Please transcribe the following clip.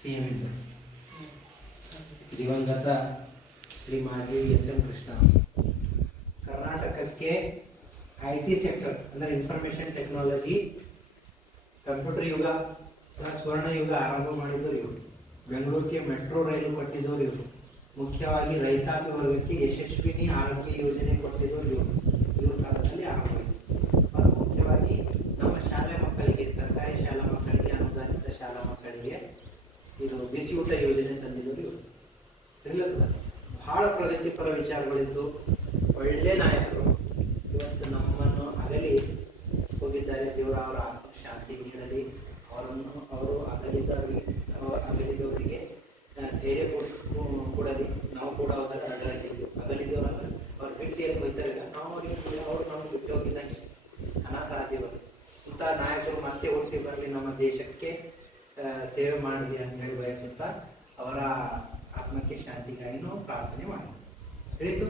CM ಇದ್ದರು. ದಿವಂಗತ ಶ್ರೀ ಮಾಜಿ SM ಕೃಷ್ಣ. ಕರ್ನಾಟಕಕ್ಕೆ IT ಸೆಕ್ಟರ್ ಅಂದರೆ ಇನ್ಫಾರ್ಮೇಷನ್ ಟೆಕ್ನಾಲಜಿ, ಕಂಪ್ಯೂಟರ್ ಯುಗ ಸ್ವರ್ಣ ಯುಗ ಆರಂಭ ಮಾಡಿದವರು ಇವರು. ಬೆಂಗಳೂರಿಗೆ ಮೆಟ್ರೋ ರೈಲು ಕೊಟ್ಟಿದ್ದವರು ಇವರು. ಮುಖ್ಯವಾಗಿ ರೈತಾಪಿ ವರ್ಗಕ್ಕೆ ಯಶಸ್ವಿನಿ ಆರೋಗ್ಯ ಯೋಜನೆ ಕೊಟ್ಟಿದ್ದವರು ಇವರು. ಇವ್ರ ಕಾಲದಲ್ಲಿ ಆರಂಭವಾಯಿತು. ಮತ್ತು ಮುಖ್ಯವಾಗಿ ನಮ್ಮ ಶಾಲೆ ಮಕ್ಕಳಿಗೆ, ಸರ್ಕಾರಿ ಶಾಲಾ ಮಕ್ಕಳಿಗೆ, ಅನುದಾನಿತ ಶಾಲಾ ಮಕ್ಕಳಿಗೆ ಇದು ಬಿಸಿ ಊಟ ಯೋಜನೆ ತಂದಿದ್ದವರು ಇವರು. ತಿಳಿಯುತ್ತದೆ. ಬಹಳ ಪ್ರಗತಿಪರ ವಿಚಾರಗಳಿದ್ದು ಒಳ್ಳೆ ನಾಯಕರು. ಇವತ್ತು ನಮ್ಮನ್ನು ಅಗಲಿ ಹೋಗಿದ್ದಾರೆ. ದೇವರ ಅವರ ಶಾಂತಿ ನೀಡಲಿ. ಅವರು ಅಗಲಿದವರಿಗೆ ಧೈರ್ಯ ಕೊಡಲಿ. ನಾವು ಕೂಡ ಅಗಲಿದ್ದೀವಿ. ಅಗಲಿದವರನ್ನು ಅವ್ರ ಬಿಟ್ಟು ಏನು ಬೈತಾರೆ, ನಾವು ಅವ್ರಿಗೆ ಅವ್ರು ನಮ್ಗೆ ಬಿಟ್ಟು ಹೋಗಿದ್ದಂಗೆ ಅನಾಥ ಆದಿವರು. ಇಂಥ ನಾಯಕರು ಮತ್ತೆ ಹುಟ್ಟಿ ಬರಲಿ, ನಮ್ಮ ದೇಶಕ್ಕೆ ಸೇವೆ ಮಾಡಲಿ ಅಂತ ಹೇಳಿ ಬಯಸುತ್ತಾ ಅವರ ಆತ್ಮಕ್ಕೆ ಶಾಂತಿಗಾಗಿ ನಾವು ಪ್ರಾರ್ಥನೆ ಮಾಡಿ. ತಿಳಿತು.